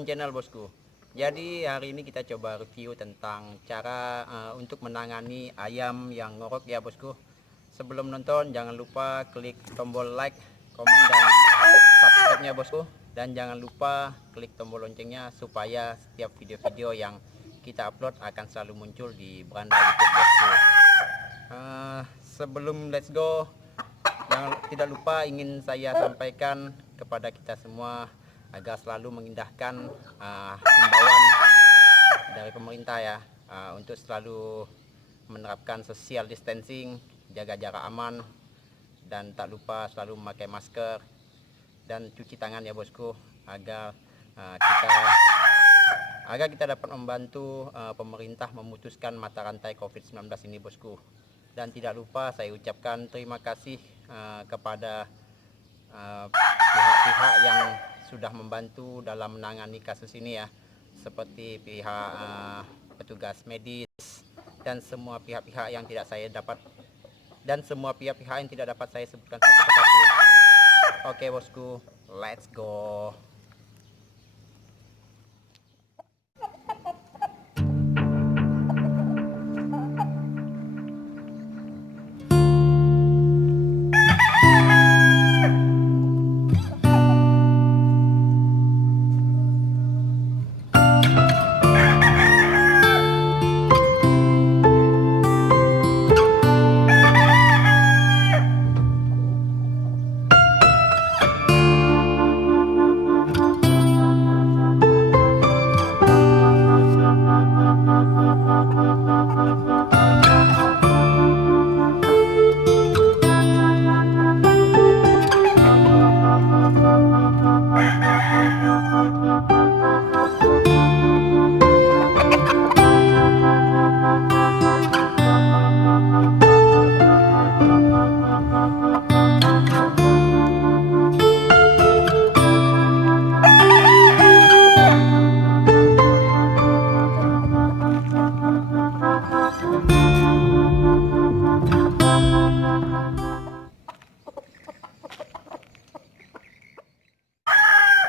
Tombolon Channel bosku. Jadi hari ini kita coba review tentang cara untuk menangani ayam yang ngorok ya bosku. Sebelum nonton jangan lupa klik tombol like, komen dan subscribe-nya bosku. Dan jangan lupa klik tombol loncengnya supaya setiap video-video yang kita upload akan selalu muncul di beranda YouTube bosku. Sebelum let's go, tidak lupa ingin saya sampaikan kepada kita semua agar selalu mengindahkan himbauan dari pemerintah ya, untuk selalu menerapkan social distancing, jaga jarak aman, dan tak lupa selalu memakai masker dan cuci tangan ya bosku, agar kita dapat membantu pemerintah memutuskan mata rantai COVID-19 ini bosku. Dan tidak lupa saya ucapkan terima kasih kepada pihak-pihak yang sudah membantu dalam menangani kasus ini ya, seperti pihak petugas medis dan semua pihak-pihak yang tidak dapat saya sebutkan satu persatu. Oke bosku, let's go.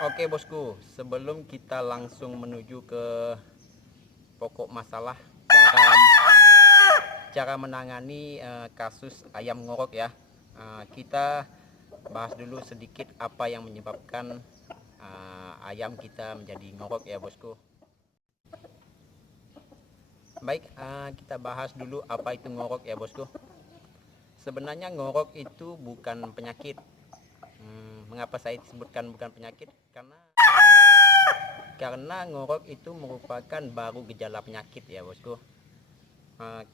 Oke bosku, sebelum kita langsung menuju ke pokok masalah cara menangani kasus ayam ngorok ya, kita bahas dulu sedikit apa yang menyebabkan ayam kita menjadi ngorok ya bosku. Baik, kita bahas dulu apa itu ngorok ya bosku. Sebenarnya ngorok itu bukan penyakit. Mengapa saya sebutkan bukan penyakit? Karena ngorok itu merupakan baru gejala penyakit ya bosku.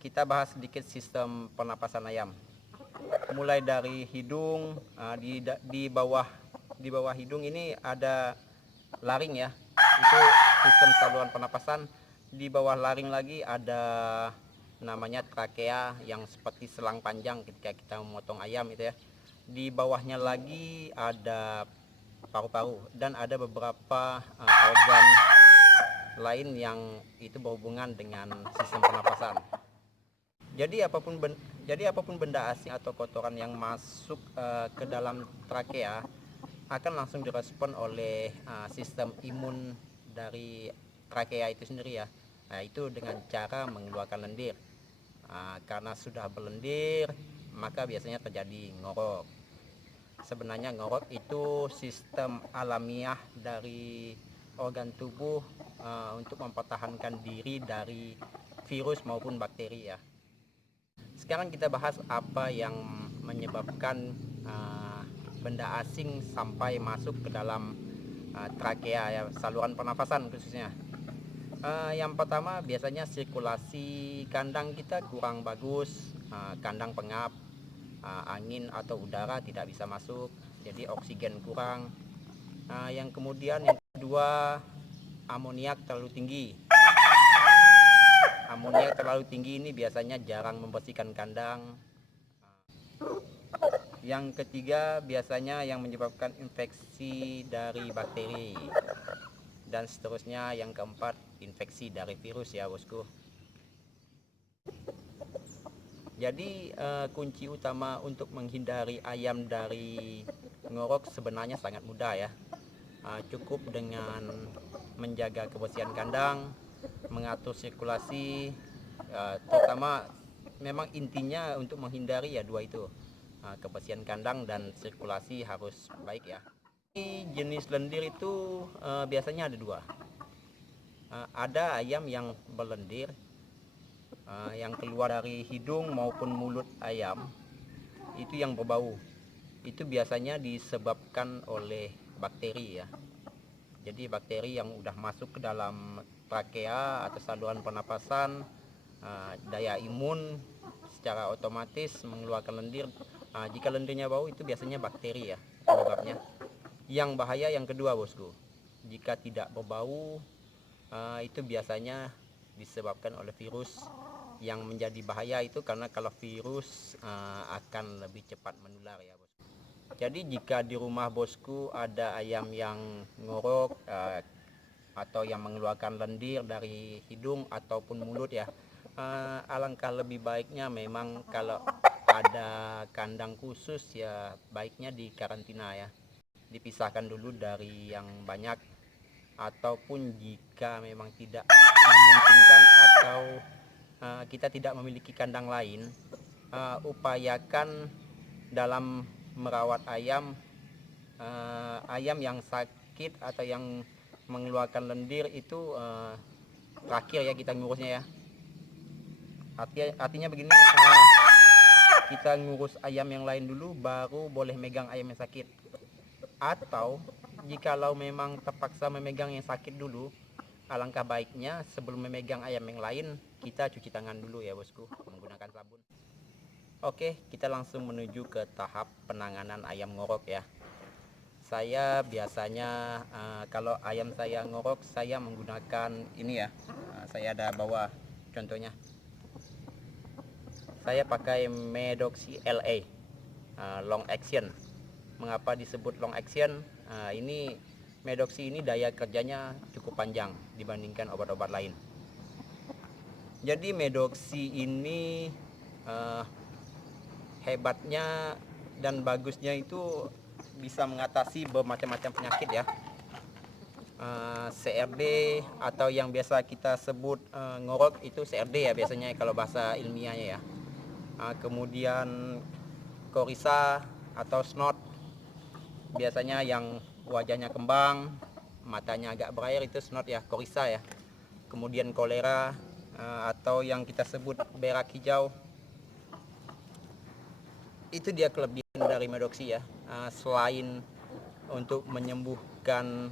Kita bahas sedikit sistem pernapasan ayam. Mulai dari hidung, di bawah hidung ini ada laring ya. Itu sistem saluran pernapasan. Di bawah laring lagi ada namanya trakea yang seperti selang panjang ketika kita memotong ayam itu ya. Di bawahnya lagi ada paru-paru dan ada beberapa organ lain yang itu berhubungan dengan sistem pernapasan. Jadi apapun benda asing atau kotoran yang masuk ke dalam trakea akan langsung direspon oleh sistem imun dari trakea itu sendiri ya. Nah, itu dengan cara mengeluarkan lendir. Karena sudah berlendir, maka biasanya terjadi ngorok. Sebenarnya ngorok itu sistem alamiah dari organ tubuh untuk mempertahankan diri dari virus maupun bakteri ya. Sekarang kita bahas apa yang menyebabkan benda asing sampai masuk ke dalam trakea ya, saluran pernafasan khususnya. Yang pertama biasanya sirkulasi kandang kita kurang bagus, kandang pengap, angin atau udara tidak bisa masuk, jadi oksigen kurang. Yang kedua, amoniak terlalu tinggi. Amoniak terlalu tinggi ini biasanya jarang membersihkan kandang. Yang ketiga biasanya yang menyebabkan infeksi dari bakteri. Dan seterusnya, yang keempat infeksi dari virus ya bosku. Jadi kunci utama untuk menghindari ayam dari ngorok sebenarnya sangat mudah ya. Cukup dengan menjaga kebersihan kandang, mengatur sirkulasi, terutama memang intinya untuk menghindari ya dua itu, kebersihan kandang dan sirkulasi harus baik ya. Jenis lendir itu biasanya ada dua. Ada ayam yang berlendir, yang keluar dari hidung maupun mulut ayam itu yang berbau. Itu biasanya disebabkan oleh bakteri ya. Jadi bakteri yang udah masuk ke dalam trakea atau saluran pernapasan, daya imun secara otomatis mengeluarkan lendir. Jika lendirnya bau itu biasanya bakteri ya penyebabnya. Yang bahaya yang kedua bosku, jika tidak berbau itu biasanya disebabkan oleh virus. Yang menjadi bahaya itu karena kalau virus akan lebih cepat menular ya bosku. Jadi jika di rumah bosku ada ayam yang ngorok atau yang mengeluarkan lendir dari hidung ataupun mulut ya, alangkah lebih baiknya memang kalau ada kandang khusus ya baiknya dikarantina ya, dipisahkan dulu dari yang banyak, ataupun jika memang tidak memungkinkan atau kita tidak memiliki kandang lain, upayakan dalam merawat ayam, ayam yang sakit atau yang mengeluarkan lendir itu terakhir ya kita ngurusnya ya. Artinya begini, kita ngurus ayam yang lain dulu baru boleh megang ayam yang sakit. Atau jikalau memang terpaksa memegang yang sakit dulu, alangkah baiknya sebelum memegang ayam yang lain kita cuci tangan dulu ya bosku menggunakan sabun. Oke, kita langsung menuju ke tahap penanganan ayam ngorok ya. Saya biasanya kalau ayam saya ngorok saya menggunakan ini ya. Saya ada bawa contohnya. Saya pakai Medoxy LA long action. Mengapa disebut long action? Ini Medoxy ini daya kerjanya cukup panjang dibandingkan obat-obat lain. Jadi Medoxy ini hebatnya dan bagusnya itu bisa mengatasi bermacam-macam penyakit ya. CRD atau yang biasa kita sebut ngorok itu CRD ya biasanya kalau bahasa ilmiahnya ya. Kemudian Coryza atau snot, biasanya yang wajahnya kembang, matanya agak berair itu snot ya, Coryza ya. Kemudian kolera atau yang kita sebut berak hijau, itu dia kelebihan dari Medoxy ya. Selain untuk menyembuhkan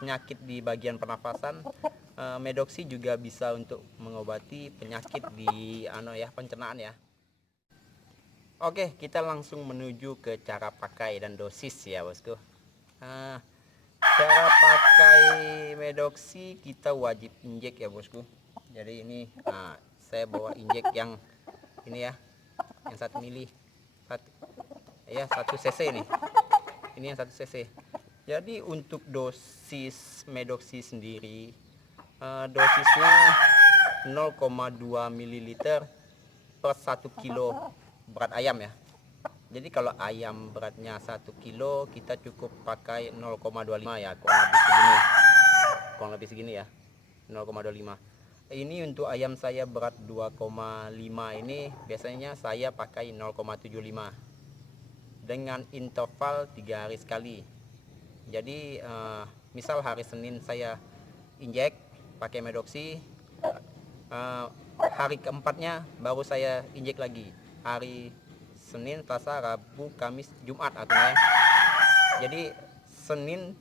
penyakit di bagian pernafasan, Medoxy juga bisa untuk mengobati penyakit di pencernaan ya. Oke, kita langsung menuju ke cara pakai dan dosis ya bosku. Cara pakai Medoxy kita wajib injek ya bosku. Jadi ini saya bawa injek yang ini ya, yang 1 mili, 1 cc nih. Ini yang 1 cc. Jadi untuk dosis Medoxy sendiri, dosisnya 0,2 ml per 1 kilo berat ayam ya. Jadi kalau ayam beratnya 1 kilo kita cukup pakai 0,25 ya, kurang lebih segini ya, 0,25. Ini untuk ayam saya berat 2,5 ini biasanya saya pakai 0,75 dengan interval 3 hari sekali. Jadi misal hari Senin saya injek pakai Medoxy, hari keempatnya baru saya injek lagi, hari Senin, Selasa, Rabu, Kamis, Jumat artinya. Jadi Senin,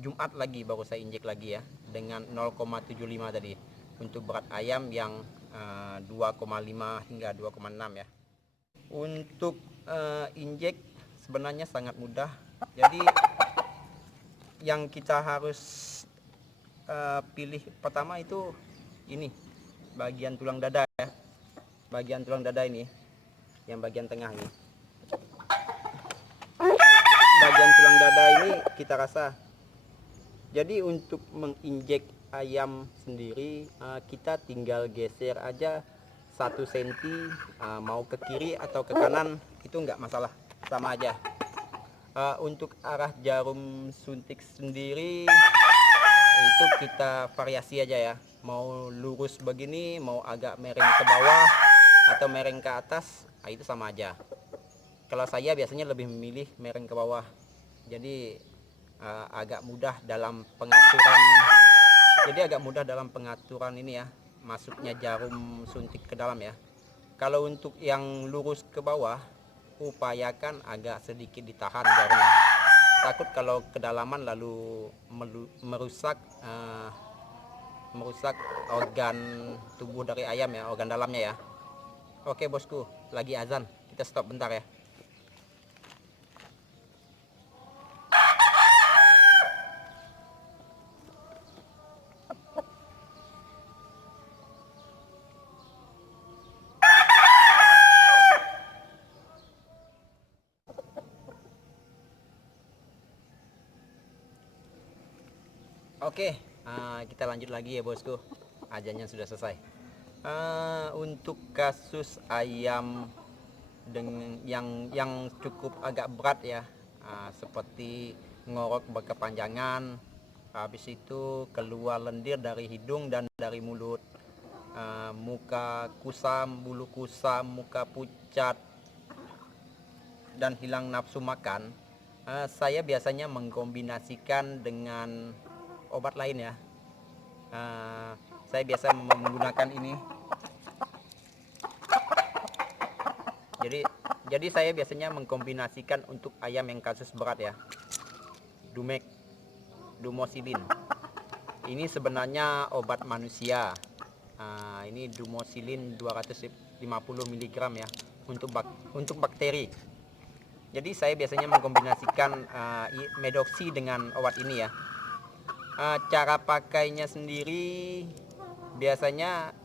Jumat lagi baru saya injek lagi ya dengan 0,75 tadi untuk berat ayam yang 2,5 hingga 2,6 ya. Untuk injek sebenarnya sangat mudah. Jadi yang kita harus pilih pertama itu ini bagian tulang dada ya. Bagian tulang dada ini yang bagian tengah ini. Bagian tulang dada ini kita rasa. Jadi untuk menginjek ayam sendiri kita tinggal geser aja 1 cm, mau ke kiri atau ke kanan itu enggak masalah, sama aja. Untuk arah jarum suntik sendiri itu kita variasi aja ya, mau lurus begini, mau agak miring ke bawah atau miring ke atas, itu sama aja. Kalau saya biasanya lebih memilih miring ke bawah, jadi agak mudah dalam pengaturan. Jadi agak mudah dalam pengaturan ini ya, masuknya jarum suntik ke dalam ya. Kalau untuk yang lurus ke bawah, upayakan agak sedikit ditahan jarumnya. Takut kalau kedalaman lalu merusak merusak organ tubuh dari ayam ya, organ dalamnya ya. Oke bosku, lagi azan, kita stop bentar ya. Oke, kita lanjut lagi ya bosku. Azannya sudah selesai. Untuk kasus ayam dengan yang cukup agak berat ya, seperti ngorok berkepanjangan, habis itu keluar lendir dari hidung dan dari mulut, muka kusam, bulu kusam, muka pucat, dan hilang nafsu makan, saya biasanya mengkombinasikan dengan obat lain ya. Saya biasa menggunakan ini. Jadi saya biasanya mengkombinasikan untuk ayam yang kasus berat ya, Dumek, Dumosilin. Ini sebenarnya obat manusia. Ini Dumosilin 250 mg ya, untuk bakteri. Jadi saya biasanya mengkombinasikan medoksi dengan obat ini ya. Cara pakainya sendiri biasanya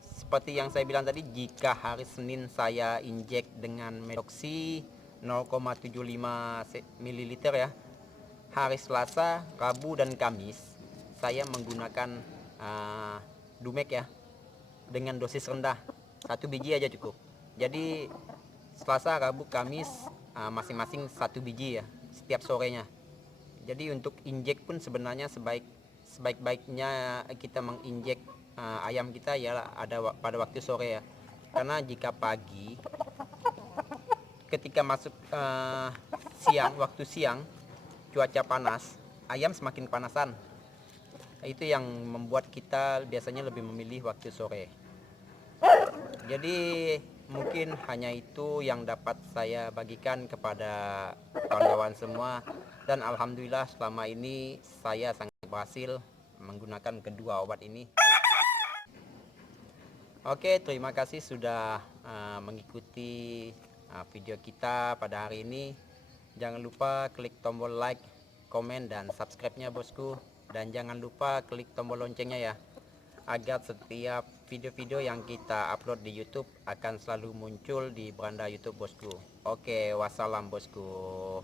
seperti yang saya bilang tadi, jika hari Senin saya injek dengan medoksi 0,75 ml ya. Hari Selasa, Rabu dan Kamis saya menggunakan Dumek ya, dengan dosis rendah, 1 biji aja cukup. Jadi Selasa, Rabu, Kamis masing-masing 1 biji ya, setiap sorenya. Jadi untuk injek pun sebenarnya sebaik-baiknya kita menginjek ayam kita ya pada waktu sore ya. Karena jika pagi ketika masuk waktu siang cuaca panas, ayam semakin kepanasan. Itu yang membuat kita biasanya lebih memilih waktu sore. Jadi mungkin hanya itu yang dapat saya bagikan kepada kawan-kawan semua, dan alhamdulillah selama ini saya sangat berhasil menggunakan kedua obat ini. Oke, terima kasih sudah mengikuti video kita pada hari ini. Jangan lupa klik tombol like, komen, dan subscribe-nya bosku, dan jangan lupa klik tombol loncengnya ya, agar setiap video-video yang kita upload di YouTube akan selalu muncul di beranda YouTube bosku. Oke, wassalam bosku.